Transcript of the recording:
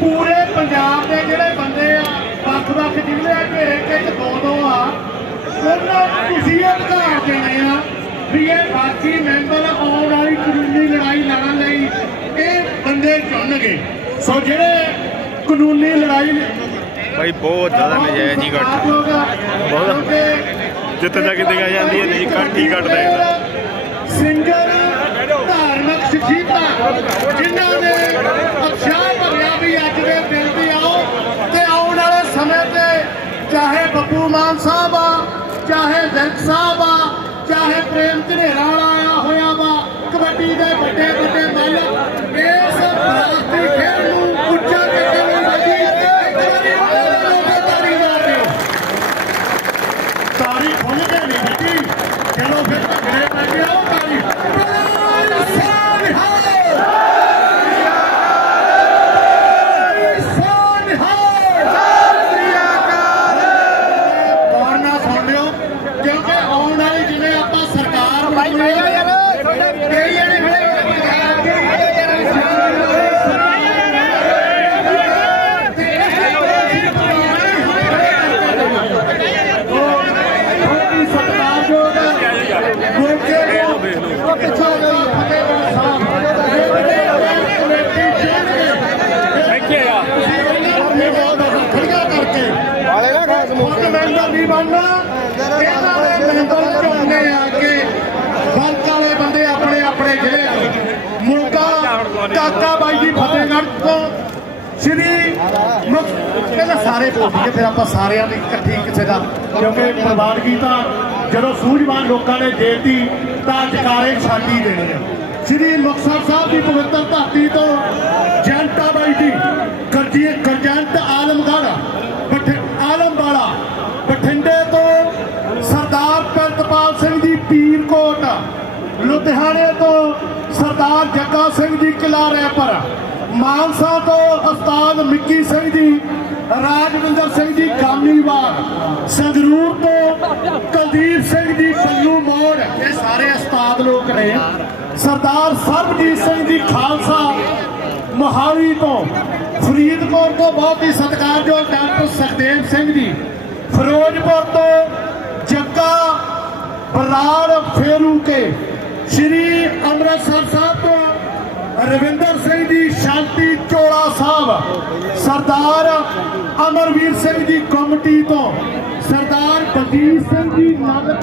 ਪੂਰੇ ਪੰਜਾਬ ਦੇ ਜਿਹੜੇ ਬੰਦੇ ਆ ਵੱਖ-ਵੱਖ ਜ਼ਿਲ੍ਹਿਆਂ 'ਚ ਇੱਕ ਇੱਕ ਦੋ ਦੋ ਆ ਉਹਨਾਂ ਨੂੰ ਤੁਸੀਂ ਇਹ ਅਧਿਕਾਰ ਦੇਣੇ ਆ ਵੀ ਇਹ ਬਾਕੀ ਮੈਂਬਰ ਆਉਣ ਵਾਲੀ ਕਾਨੂੰਨੀ ਲੜਾਈ ਲੜਨ ਲਈ ਇਹ ਬੰਦੇ ਚੁਣਨਗੇ। ਸੋ ਜਿਹੜੇ ਕਾਨੂੰਨੀ ਲੜਾਈ ਭਾਈ ਬਹੁਤ ਜ਼ਿਆਦਾ ਨਜਾਇਜ਼ ਹੀ ਘੱਟ ਬਹੁਤ ਜਿੱਥੇ ਤੱਕ ਦਿਖਾ ਜਾਂਦੀ ਹੈ ਨਹੀਂ ਘੱਟ ਹੀ ਘੱਟ ਦੇਖਦਾ। ਸਿੰਗਰ ਧਾਰਮਿਕ ਸ਼ਖਸੀਅਤਾਂ ਜਿਨ੍ਹਾਂ ਨੇ ਵੀ ਅੱਜ ਦੇ ਆਓ ਤੇ ਆਉਣ ਵਾਲੇ ਸਮੇਂ ਤੇ ਚਾਹੇ ਬੱਬੂ ਮਾਨ ਸਾਹਿਬ ਆ, ਚਾਹੇ ਵਿਰਕ ਸਾਹਿਬ ਆ, ਚਾਹੇ ਪ੍ਰੇਮ ਵਾਲੇ ਨਾ ਖਾਸ ਖੁਦ ਮੈਂਬਰ ਨਹੀਂ ਬਣਨਾ ਇਹਨਾਂ ਦੇ ਮੈਂਬਰ ਚੁਣਨੇ ਆ ਕੇ ਫ਼ਰਕ ਵਾਲੇ ਬੰਦੇ ਆਪਣੇ ਆਪਣੇ ਜ਼ਿਲ੍ਹੇ ਤੋਂ ਮੁਲਕਾ ਕਾਕਾ ਬਾਈ ਜੀ ਫਤਿਹਗੜ੍ਹ ਤੋਂ ਸ਼੍ਰੀ ਮੁਖ ਪਹਿਲਾਂ ਸਾਰੇ ਦਈਏ ਫਿਰ ਆਪਾਂ ਸਾਰਿਆਂ ਦੀ ਇਕੱਠੀ ਕਿਸੇ ਦਾ ਕਿਉਂਕਿ ਪ੍ਰਵਾਨਗੀ ਤਾਂ ਜਦੋਂ ਸੂਝਵਾਨ ਲੋਕਾਂ ਨੇ ਦੇਤੀ ਤਾਂ ਜਕਾਰੇ ਛਾਤੀ ਦੇਣੇ ਸ਼੍ਰੀ ਮੁਕਤਸਰ ਸਾਹਿਬ ਦੀ ਪਵਿੱਤਰ ਧਰਤੀ ਤੋਂ ਜਨਤਾ ਬਾਈ ਜੀ ਕਰਜੀ ਕਰਜੰਟ ਆਲਮਗੜ੍ਹ ਬਠ ਆਲਮਵਾਲਾ ਬਠਿੰਡੇ ਤੋਂ ਸਰਦਾਰ ਪ੍ਰਿਤਪਾਲ ਸਿੰਘ ਜੀ ਪੀਰਕੋਟ ਲੁਧਿਆਣੇ ਤੋਂ ਸਰਦਾਰ ਜੱਗਾ ਸਿੰਘ ਜੀ ਕਿਲਾ ਰੈਪਰ ਮਾਨਸਾ ਤੋਂ ਉਸਤਾਦ ਮਿੱਕੀ ਸਿੰਘ ਜੀ, ਰਾਜਵਿੰਦਰ ਸਿੰਘ ਜੀ ਕਾਮੀਵਾਲ ਸੰਗਰੂਰ ਤੋਂ ਕੁਲਦੀਪ ਸਿੰਘ ਜੀ ਬੱਲੂ ਮੋੜ, ਇਹ ਸਾਰੇ ਉਸਤਾਦ ਲੋਕ ਨੇ। ਸਰਦਾਰ ਸਰਬਜੀਤ ਸਿੰਘ ਜੀ ਖਾਲਸਾ ਮੋਹਾਲੀ ਤੋਂ, ਫਰੀਦਕੋਟ ਤੋਂ ਬਹੁਤ ਹੀ ਸਤਿਕਾਰਯੋਗ ਡਾਕਟਰ ਸੁਖਦੇਵ ਸਿੰਘ ਜੀ, ਫਿਰੋਜ਼ਪੁਰ ਤੋਂ ਜੱਗਾ ਬਰਾੜ ਫੇਰੂਕੇ ਸ਼੍ਰੀ ਅੰਮ੍ਰਿਤਸਰ ਸਾਹਿਬ ਤੋਂ ਰਵਿੰਦਰ ਸਿੰਘ ਜੀ ਸ਼ਾਂਤੀ ਚੋਲਾ ਸਾਹਿਬ, ਸਰਦਾਰ ਅਮਰਵੀਰ ਸਿੰਘ ਜੀ ਕਮੇਟੀ ਤੋਂ, ਸਰਦਾਰ ਬਲਜੀਤ ਸਿੰਘ ਜੀ ਨਗਰ